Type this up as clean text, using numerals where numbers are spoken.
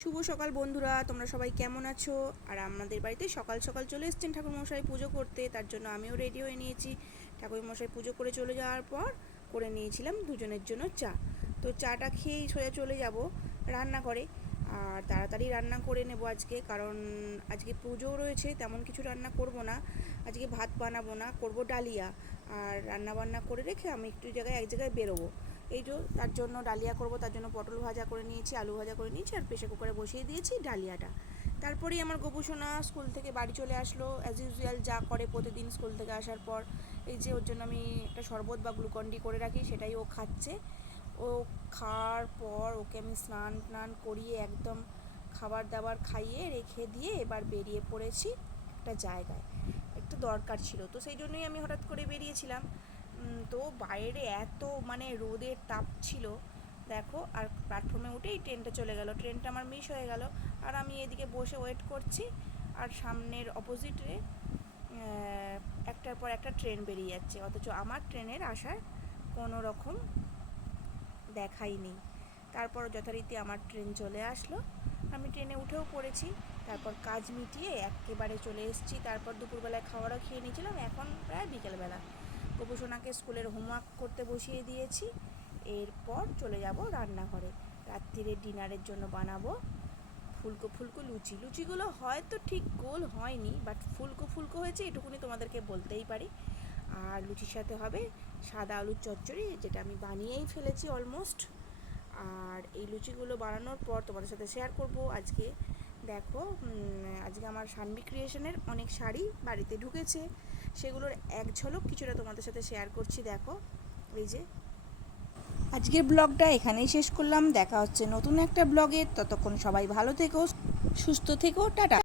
শুভ সকাল বন্ধুরা, তোমরা সবাই কেমন আছো? আর আমাদের বাড়িতে সকাল সকাল চলে এসেছেন ঠাকুরমশাই পুজো করতে, তার জন্য আমিও রেডি হয়ে নিয়েছি। ঠাকুরমশাই পুজো করে চলে যাওয়ার পর করে নিয়েছিলাম দুজনের জন্য চা। তো চাটা খেয়েই সোজা চলে যাব রান্নাঘরে। আর তাড়াতাড়ি রান্না করে নেব আজকে, কারণ আজকে পুজোও রয়েছে, তেমন কিছু রান্না করব না। আজকে ভাত বানাবো না, করব ডালিয়া। আর রান্না বান্না করে রেখে আমি একটু এক জায়গায় বেরোবো। এই তো তার জন্য ডালিয়া করব, তার জন্য পটল ভাজা করে নিয়েছি, আলু ভাজা করে নিয়েছি, আর প্রেসার কুকারে বসিয়ে দিয়েছি ডালিয়াটা। তারপরেই আমার গোপুসোনা স্কুল থেকে বাড়ি চলে আসলো, অ্যাজ ইউজুয়াল যা করে প্রতিদিন স্কুল থেকে আসার পর। এই যে ওর জন্য আমি একটা শরবত বা গ্লুকন্ডি করে রাখি, সেটাই ও খাচ্ছে। ও খাওয়ার পর ওকে আমি স্নান টান করিয়ে একদম খাবার দাবার খাইয়ে রেখে দিয়ে এবার বেরিয়ে পড়েছি একটা জায়গায়। একটু দরকার ছিল, তো সেই জন্যই আমি হঠাৎ করে বেরিয়েছিলাম। তো বাইরে এত রোদের তাপ ছিল দেখো, আর প্ল্যাটফর্মে উঠেই ট্রেনটা চলে গেল, ট্রেনটা আমার মিস হয়ে গেল। আর আমি এদিকে বসে ওয়েট করছি, আর সামনের অপোজিটে একটার পর একটা ট্রেন বেরিয়ে যাচ্ছে, অথচ আমার ট্রেনের আসার কোনো রকম দেখাই নেই। তারপর যথারীতি আমার ট্রেন চলে আসলো, আমি ট্রেনে উঠেও পড়েছি। তারপর কাজ মিটিয়ে একেবারে চলে এসেছি। তারপর দুপুরবেলায় খাবারও খেয়ে নিয়েছিলাম, এখন প্রায় বিকেলবেলা। গোপুসোনাকে স্কুলের হোমওয়ার্ক করতে বসিয়ে দিয়েছি। এরপর চলে যাব রান্নাঘরে, রাত্রিরে ডিনারের জন্য বানাবো ফুলকো ফুলকো লুচি। লুচিগুলো হয়তো ঠিক গোল হয়নি, বাট ফুলকো ফুলকো হয়েছে, এটুকুনি তোমাদেরকে বলতেই পারি। আর লুচির সাথে হবে সাদা আলুর চচ্চড়ি, যেটা আমি বানিয়েই ফেলেছি অলমোস্ট। আর এই লুচিগুলো বানানোর পর তোমাদের সাথে শেয়ার করব আজকে। দেখো, আজকে আমার সানভি ক্রিয়েশনের অনেক শাড়ি বাড়িতে ঢুকেছে, সেগুলোর এক ঝলক কিছুটা তোমাদের সাথে শেয়ার করছি। দেখো, এই যে আজকের ব্লগটা এখানেই শেষ করলাম। দেখা হচ্ছে নতুন একটা ব্লগে, ততক্ষণ সবাই ভালো থেকো, সুস্থ থেকো, টাটা।